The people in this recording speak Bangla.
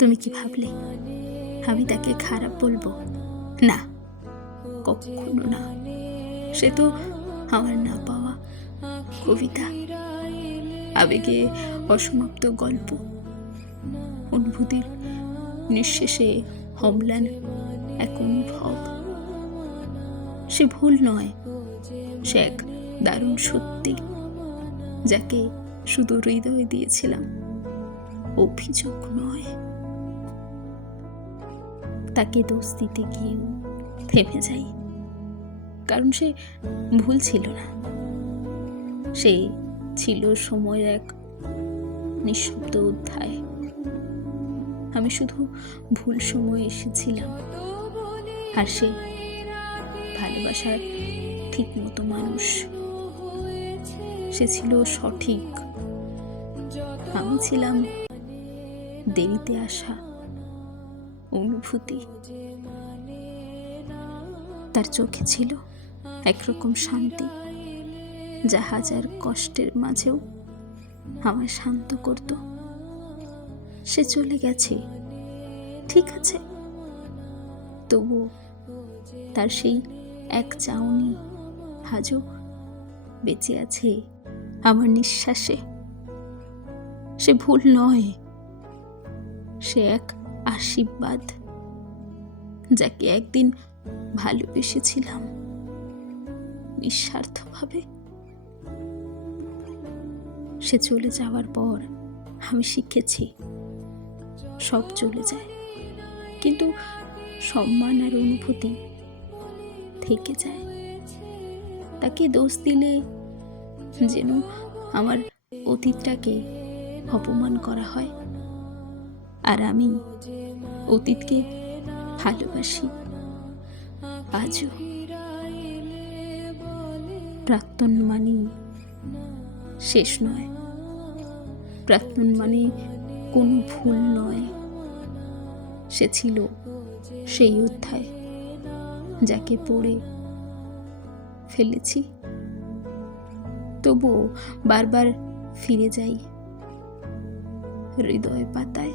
তুমি কি ভাবলে আমি তাকে খারাপ বলবো? না, কখনো না। সে তো আমার না পাওয়া কবিতা, আবেগে অসমাপ্ত গল্প, অনুভূতির নিঃশেষে অম্লান এক অনুভব। সে ভুল নয়, সে এক দারুণ সত্যি, যাকে শুধু হৃদয় দিয়েছিলাম, অভিযোগ নয়। তাকে দোষ দিতে গিয়েও থেমে যাই, কারণ সে ভুল ছিল না। সে ছিল সময়ের এক নিঃশব্দ অধ্যায়। আমি শুধু ভুল সময়ে এসেছিলাম, আর সে ভালোবাসার ঠিক মতো মানুষ। সে ছিল সঠিক, আমি ছিলাম দেরিতে আসা অনুভূতি। তার চোখে ছিল একরকম শান্তি, যা হাজার কষ্টের মাঝেও আমায় শান্ত করত। সে চলে গেছে, ঠিক আছে, তবু তার সেই এক চাউনি আজও বেঁচে আছে আমার নিঃশ্বাসে। সে ভুল নয়, সে এক আশীর্বাদ, যাকে একদিন ভালোবেসেছিলাম নিঃস্বার্থভাবে। সে চলে যাওয়ার পর আমি শিখেছি সব চলে যায়, কিন্তু সম্মান আর অনুভূতি থেকে যায়। তাকে দোষ দিলে যেন আমার অতীতটাকে অপমান করা হয়, আর আমি অতীতকে ভালোবাসি আজও। প্রাক্তন মানে শেষ নয়, প্রাক্তন মানে কোনো ভুল নয়। সে ছিল সেই অধ্যায়, যাকে পড়ে ফেলেছি, তবুও বারবার ফিরে যাই হৃদয় পাতায়।